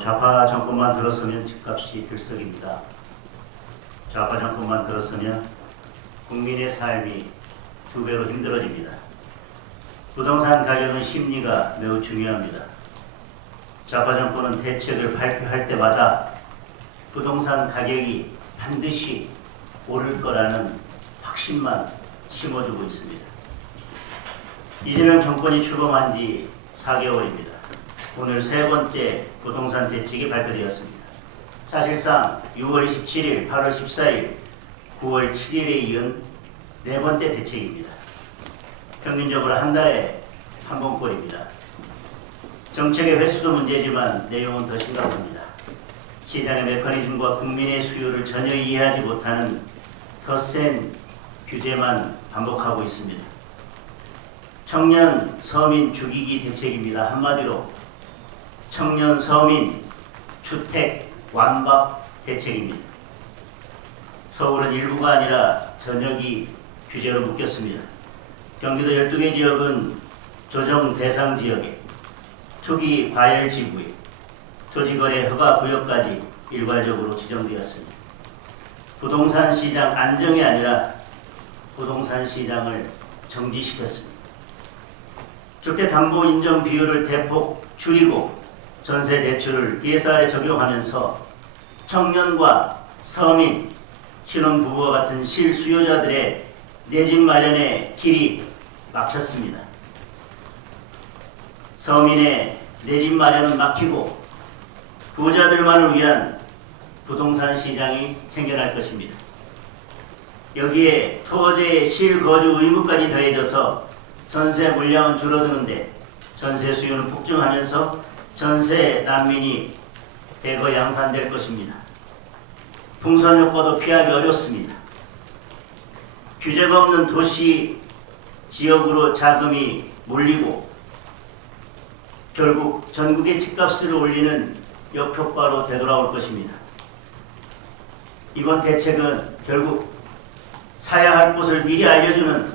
좌파 정권만 들어서면 집값이 들썩입니다. 좌파 정권만 들어서면 국민의 삶이 두 배로 힘들어집니다. 부동산 가격은 심리가 매우 중요합니다. 좌파 정권은 대책을 발표할 때마다 부동산 가격이 반드시 오를 거라는 확신만 심어주고 있습니다. 이재명 정권이 출범한 지 4개월입니다. 오늘 세 번째 부동산 대책이 발표되었습니다. 사실상 6월 27일, 8월 14일, 9월 7일에 이은 네 번째 대책입니다. 평균적으로 한 달에 한 번꼴입니다. 정책의 횟수도 문제지만 내용은 더 심각합니다. 시장의 메커니즘과 국민의 수요를 전혀 이해하지 못하는 더 센 규제만 반복하고 있습니다. 청년 서민 죽이기 대책입니다. 한마디로 청년 서민 주택 완박 대책입니다. 서울은 일부가 아니라 전역이 규제로 묶였습니다. 경기도 12개 지역은 조정 대상 지역에, 투기 과열 지구에, 토지거래 허가 구역까지 일괄적으로 지정되었습니다. 부동산 시장 안정이 아니라 부동산 시장을 정지시켰습니다. 주택담보 인정 비율을 대폭 줄이고 전세 대출을 DSR에 적용하면서 청년과 서민, 신혼부부와 같은 실수요자들의 내 집 마련의 길이 막혔습니다. 서민의 내 집 마련은 막히고 부자들만을 위한 부동산 시장이 생겨날 것입니다. 여기에 토지의 실거주 의무까지 더해져서 전세 물량은 줄어드는데 전세 수요는 폭증하면서 전세 난민이 대거 양산될 것입니다. 풍선 효과도 피하기 어렵습니다. 규제가 없는 도시 지역으로 자금이 몰리고 결국 전국의 집값을 올리는 역효과로 되돌아올 것입니다. 이번 대책은 결국 사야 할 곳을 미리 알려주는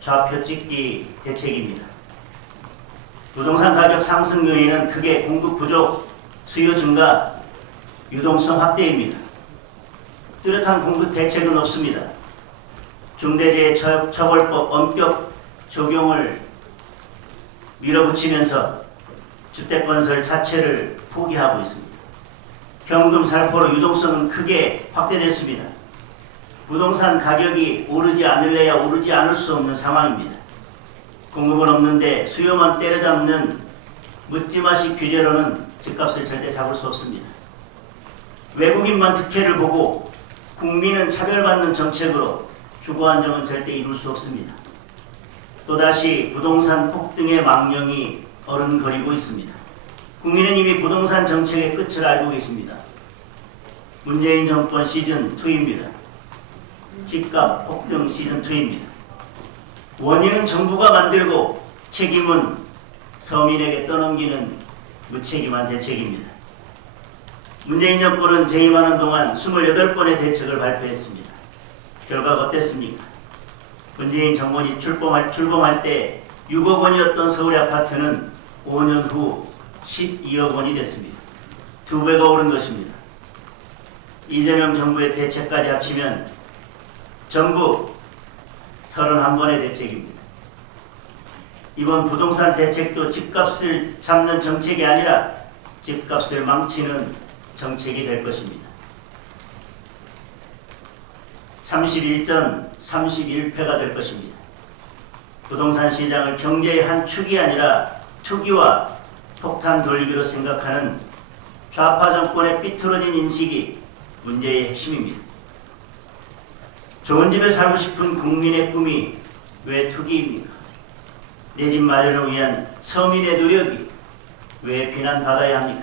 좌표 찍기 대책입니다. 부동산 가격 상승 요인은 크게 공급 부족, 수요 증가, 유동성 확대입니다. 뚜렷한 공급 대책은 없습니다. 중대재해처벌법 엄격 적용을 밀어붙이면서 주택건설 자체를 포기하고 있습니다. 현금 살포로 유동성은 크게 확대됐습니다. 부동산 가격이 오르지 않을래야 오르지 않을 수 없는 상황입니다. 공급은 없는데 수요만 때려잡는 묻지마식 규제로는 집값을 절대 잡을 수 없습니다. 외국인만 특혜를 보고 국민은 차별받는 정책으로 주거 안정은 절대 이룰 수 없습니다. 또다시 부동산 폭등의 망령이 어른거리고 있습니다. 국민은 이미 부동산 정책의 끝을 알고 계십니다. 문재인 정권 시즌2입니다. 집값 폭등 시즌2입니다. 원인은 정부가 만들고 책임은 서민에게 떠넘기는 무책임한 대책입니다. 문재인 정권은 재임하는 동안 28번의 대책을 발표했습니다. 결과가 어땠습니까? 문재인 정권이 출범할 때 6억 원이었던 서울의 아파트는 5년 후 12억 원이 됐습니다. 2배가 오른 것입니다. 이재명 정부의 대책까지 합치면 전부 31번의 대책입니다. 이번 부동산 대책도 집값을 잡는 정책이 아니라 집값을 망치는 정책이 될 것입니다. 31전 31패가 될 것입니다. 부동산 시장을 경제의 한 축이 아니라 투기와 폭탄 돌리기로 생각하는 좌파 정권의 삐뚤어진 인식이 문제의 핵심입니다. 좋은 집에 살고 싶은 국민의 꿈이 왜 투기입니까? 내 집 마련을 위한 서민의 노력이 왜 비난받아야 합니까?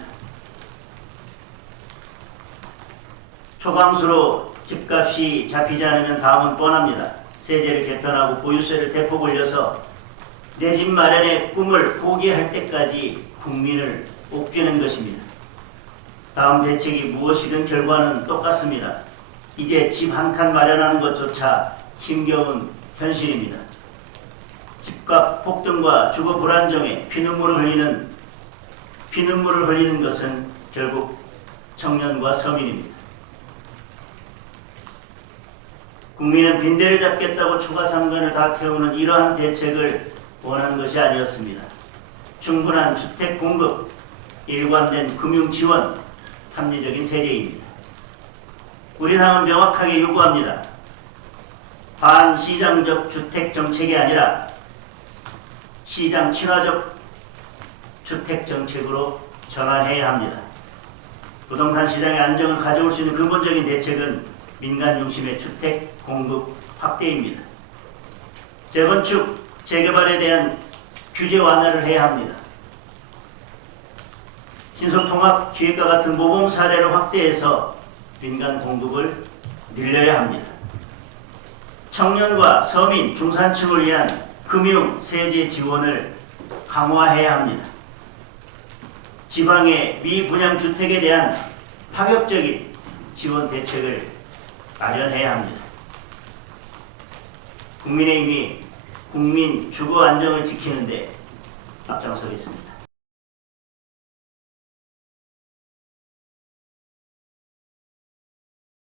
초강수로 집값이 잡히지 않으면 다음은 뻔합니다. 세제를 개편하고 보유세를 대폭 올려서 내 집 마련의 꿈을 포기할 때까지 국민을 옥죄는 것입니다. 다음 대책이 무엇이든 결과는 똑같습니다. 이제 집 한 칸 마련하는 것조차 힘겨운 현실입니다. 집값 폭등과 주거 불안정에 피눈물을 흘리는 것은 결국 청년과 서민입니다. 국민은 빈대를 잡겠다고 초가상관을 다 태우는 이러한 대책을 원하는 것이 아니었습니다. 충분한 주택 공급, 일관된 금융 지원, 합리적인 세제입니다. 우리 당은 명확하게 요구합니다. 반시장적 주택 정책이 아니라 시장 친화적 주택 정책으로 전환해야 합니다. 부동산 시장의 안정을 가져올 수 있는 근본적인 대책은 민간 중심의 주택 공급 확대입니다. 재건축, 재개발에 대한 규제 완화를 해야 합니다. 신속통합 기획과 같은 모범 사례를 확대해서 민간 공급을 늘려야 합니다. 청년과 서민, 중산층을 위한 금융, 세제 지원을 강화해야 합니다. 지방의 미분양 주택에 대한 파격적인 지원 대책을 마련해야 합니다. 국민의힘이 국민 주거 안정을 지키는 데 앞장서겠습니다.